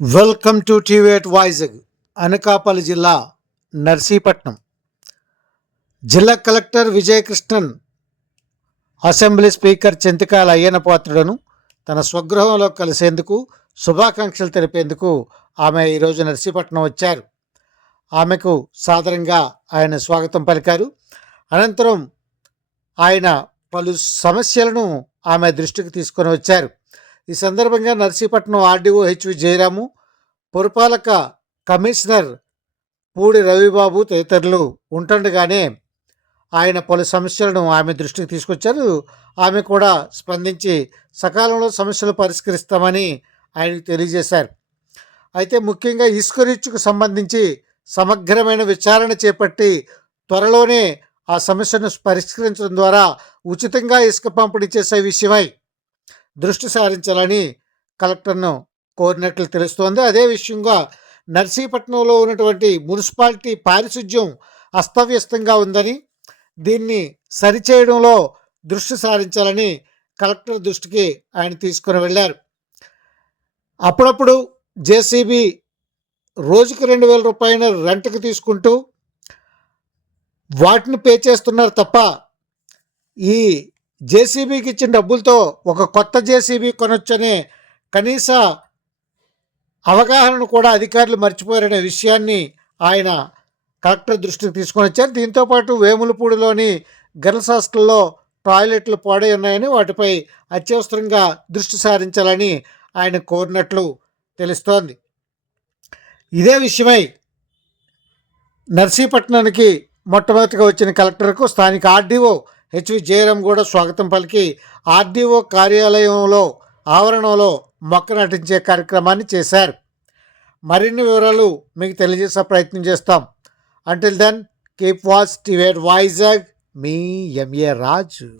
Welcome to టీవేట్ వైజాగ్ అనకాపల్లి జిల్లా నర్సీపట్నం. జిల్లా collector Vijayakrishnan assembly speaker Chintakayala అయ్యనపాత్రుడను తన స్వగృహంలో కలిసేందుకు శుభాకాంక్షలు తెలిపేందుకు ఆమె ఈరోజు నర్సీపట్నం వచ్చారు. ఆమెకు సాదరంగా ఆయన స్వాగతం పలికారు. అనంతరం ఆయన పలు సమస్యలను ఆమె దృష్టికి తీసుకొని వచ్చారు. ఈ సందర్భంగా నర్సీపట్నం ఆర్డీఓ హెచ్వి జయరాము పురపాలక కమిషనర్ పూడి రవిబాబు తదితరులు ఉంటుండగానే ఆయన పలు సమస్యలను ఆమె దృష్టికి తీసుకొచ్చారు. ఆమె కూడా స్పందించి సకాలంలో సమస్యలు పరిష్కరిస్తామని ఆయనకు తెలియజేశారు. అయితే ముఖ్యంగా ఇసుక రీచ్కు సంబంధించి సమగ్రమైన విచారణ చేపట్టి త్వరలోనే ఆ సమస్యను పరిష్కరించడం ద్వారా ఉచితంగా ఇసుక పంపిణీ చేసే విషయమై దృష్టి సారించాలని కలెక్టర్ను కోరినట్లు తెలుస్తోంది. అదే విషయంగా నర్సీపట్నంలో ఉన్నటువంటి మున్సిపాలిటీ పారిశుధ్యం అస్తవ్యస్తంగా ఉందని దీన్ని సరిచేయడంలో దృష్టి సారించాలని కలెక్టర్ దృష్టికి ఆయన తీసుకుని వెళ్ళారు. అప్పుడప్పుడు జేసీబీ రోజుకి రెండు వేల రూపాయల రెంట్కి తీసుకుంటూ వాటిని పే చేస్తున్నారు తప్ప ఈ జేసీబీకి ఇచ్చిన డబ్బులతో ఒక కొత్త జేసీబీ కొనొచ్చనే కనీస అవగాహనను కూడా అధికారులు మర్చిపోయారనే విషయాన్ని ఆయన కలెక్టర్ దృష్టికి తీసుకొని వచ్చారు దీంతోపాటు వేములపూడిలోని గర్ల్స్ హాస్టల్లో టాయిలెట్లు పాడై ఉన్నాయని వాటిపై అత్యవసరంగా దృష్టి సారించాలని ఆయన కోరినట్లు తెలుస్తోంది. ఇదే విషయమై నర్సీపట్నానికి మొట్టమొదటిగా వచ్చిన కలెక్టర్కు స్థానిక ఆర్డీఓ హెచ్వి జయరాం కూడా స్వాగతం పలికి ఆర్డీఓ కార్యాలయంలో ఆవరణలో మొక్క నటించే కార్యక్రమాన్ని చేశారు. మరిన్ని వివరాలు మీకు తెలియజేసే ప్రయత్నం చేస్తాం. అంటిల్ దెన్ కీప్ వాచ్ టివేట్ వైజాగ్ మీ ఎంఏ రాజు.